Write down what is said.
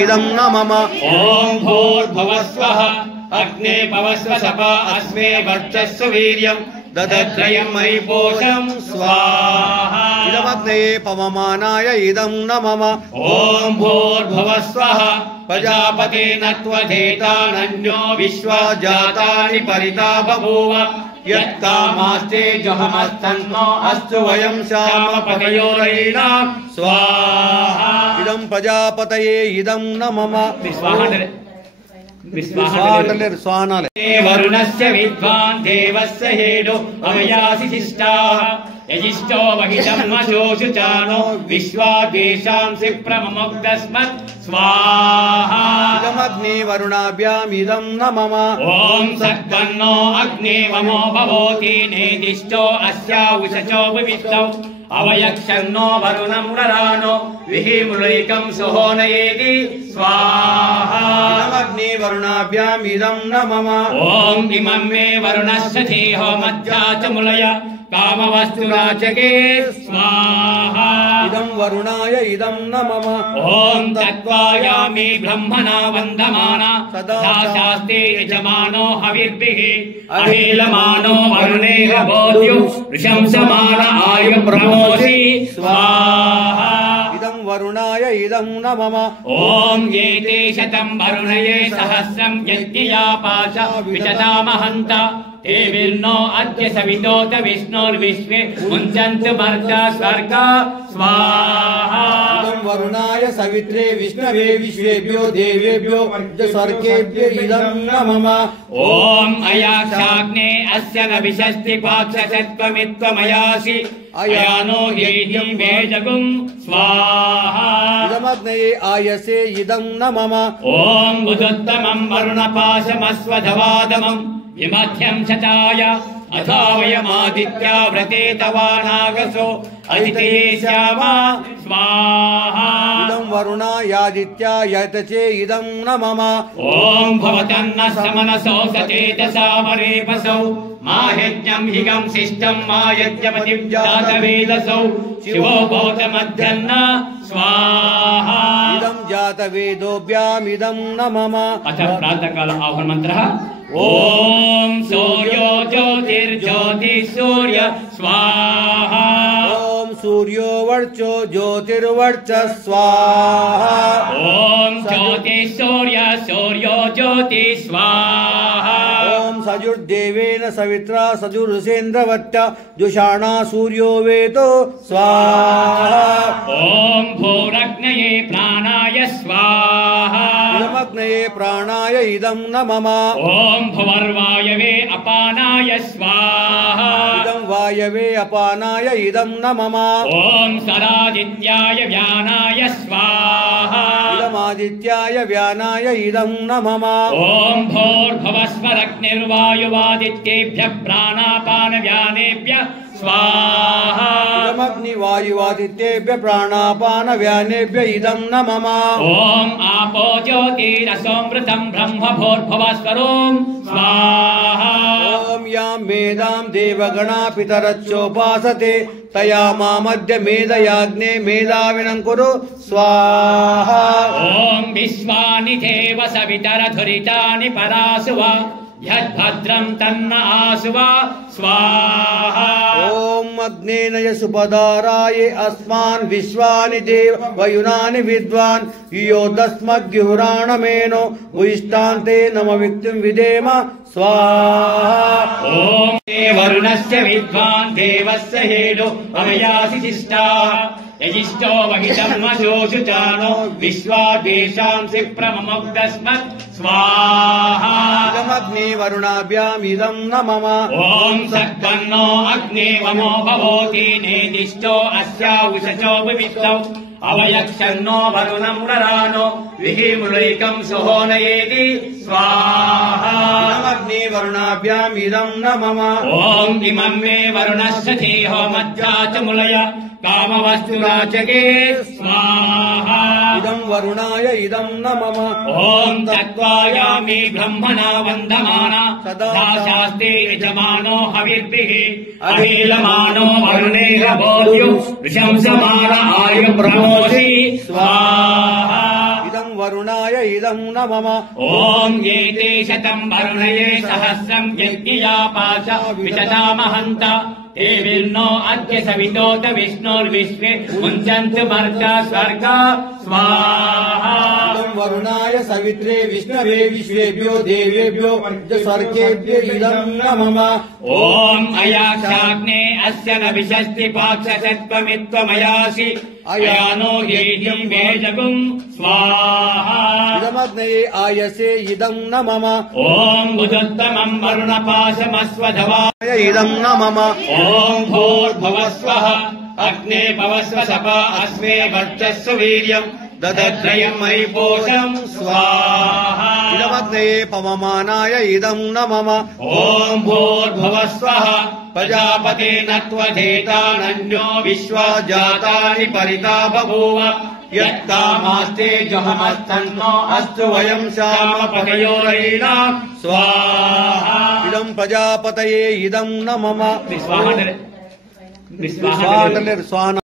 इदं न मम ओम भूर्भुवस्वः अग्ने पवस्व सपा अस्मे वर्चस्व वीर्यं ददत्रयं मयि पोषं स्वाहा इदमग्ने पवमानाय इदं न मम ओम भूर्भुवस्वः प्रजापते नत्वधेतानन्यो विश्वा जातानि परिता बभूव यत्कामास्ते जुहमस्तन्नो अस्तु वयं श्यामपतयोरयिणां स्वाहा इदं प्रजापतये इदं न मम वरुणस्य विद्वान् देवस्य हेडो अवयासि शिष्टाः यजिष्ठो वहितं मशोषुचानो विश्वादेशांसि प्रममुक्तस्मत् स्वाहा इदमग्ने वरुणाभ्याम् इदं न मम ओम सत्तन्नो अग्ने वमो भवोति नेदिष्टो अस्या उषचो विविष्टौ अवयक्षन्नो वरुणं नरानो विहिमृळैकं सुहोनयेति स्वाहा इदमग्ने वरुणाभ्याम् इदं न मम ओम इमं मे वरुणस्य देहो मध्या च मुलय कामवस्तुराचके स्वाहा इदं वरुणाय इदं न मम ओम तत्त्वायामि ब्रह्मणा वन्दमाना सदा शास्ते यजमानो हविर्भिः अहेलमानो वरुणेह बोध्यो ऋषंसमान आयु प्रमोषि स्वाहा इदं वरुणाय इदं न मम ओम एते शतं वरुणये सहस्रं यज्ञया पाश विशतामहन्त ते विर्नो अद्य सवितोत विष्णुर्विश्वे मुञ्चन्तु भर्ता स्वर्ग स्वाहा इदं वरुणाय सवित्रे विष्णवे विश्वेभ्यो देवेभ्यो स्वर्गेभ्यो इदं न मम ओम अयाक्षाग्ने अस्य न विशस्ति पाक्षसत्त्वमित्त्वमयासि अयानो येहि वेजगुं स्वाहा इदमग्नये आयसे इदं न मम ओम बुधोत्तमं वरुणपाशमस्वधवादमं विमध्यं शताय अथा वयमादित्या व्रते तवानागसो अदितये श्यामा स्वाहा इदं वरुणायादित्यायतचे इदं न मम ओम भवतन्न समनसो सचेतसामरेपसौ मायज्ञं हिगं शिष्टं मायज्ञपतिं जातवेदसौ शिवो भूतमध्यन्न स्वाहा इदं जातवेदोभ्याम् इदं न मम अथ प्रातःकाल आह्वान मन्त्रः ओम सूर्यो ज्योतिर्ज्योतिः सूर्य स्वाहा ओम सूर्यो वर्चो ज्योतिर्वर्चः स्वाहा ओम ज्योतिः सूर्य सूर्यो ज्योतिः स्वाहा ओम सजुर्देवेन सवित्रा सजुर्सेन्द्रवत्ता जुषाणा सूर्यो वेदो स्वाहा ओम भूरग्नये प्राणाय स्वाहा इदमग्नये प्राणाय इदं न मम ओम भुवर्वायवे अपानाय स्वाहा इदं वायवे अपानाय इदं न मम ओम सरादित्याय व्यानाय स्वाहा इदमादित्याय व्यानाय इदं न मम ओम भूर्भुवस्वरग्निर्वायुवादित्येभ्यः प्राणापान व्यानेभ्यः स्वाहा इदमग्निवायुवादित्येभ्य प्राणापान व्यानेभ्य इदं न मम ओम आपो ज्योतिरसोमृतं ब्रह्म भूर्भुवस्वरों स्वाहा ओम यां मेधां देवगणा पितरच्चोपासते तया मामद्य मेधयाग्ने मेधाविनं कुरु स्वाहा ओम विश्वानि देव सवितरधुरितानि परासुवा यद्भद्रं तन्न आसुवा स्वाहा ओम अग्नेनय सुपदाराये अस्मान् विश्वानि देव वयुनानि विद्वान् योदस्मद्युराणमेनो भूयिष्ठान्ते नम विक्तिं विदेम स्वाहा ओम वरुणस्य विद्वान् देवस्य हेडो अवयासि शिष्टाः यजिष्ठो वहितं मशोषुचानो विश्वादेशांसि प्रममुक्तस्मत् स्वाहा इदमग्ने वरुणाभ्याम् इदं न मम ओम सत्तन्नो अग्ने वमो भवोति नेदिष्टो अस्या उषचो विविष्टौ अवयक्षन्नो वरुणं नरानो विहिमृळैकं सुहोनयेति स्वाहा इदमग्ने वरुणाभ्याम् इदं न मम ओम इमं मे वरुणस्य देहो मध्या च मुलय कामवस्तुराचके स्वाहा इदं वरुणाय इदं न मम ओम तत्त्वायामि ब्रह्मणा वन्दमाना सदा शास्ते यजमानो हविर्भिः अहेलमानो वरुणेह बोध्यो ऋषंसमान आयु प्रमोषि स्वाहा इदं वरुणाय इदं न मम ॐ एते शतं वरुणये सहस्रं यज्ञयापाश विशतामहन्त ते विर्नो अद्य सवितोत विष्णुर्विश्वे मुञ्चन्तु मर्ता स्वर्गा स्वाहा वरुणाय सवित्रे विष्णवे विश्वेभ्यो देवेभ्यो स्वर्गेभ्य इदं न मम ॐ अयाक्षाग्ने अस्य न विशस्ति पाक्षसत्त्वमित्त्वमयासि अयानो येहिं मे जगुं स्वाहा इदमग्नये आयसे इदं न मम ॐ बुधोत्तमं वरुणपाशमस्वधवाय इदं न मम ॐ भूर्भुवस्वः अग्ने भवस्व सपा अस्मे वर्चस्व वीर्यम् ददत्रयं मयि पोषं स्वाहा इदमग्नये पवमानाय इदं न मम ॐ भूर्भुवस्वः प्रजापतेन त्वधेतानन्यो विश्वा जातानि परिता बभूव यत्कामास्ते जहमस्तन्नो अस्तु वयं श्यामपतयोरयिना स्वाहा इदं प्रजापतये इदं न मम स्वाहा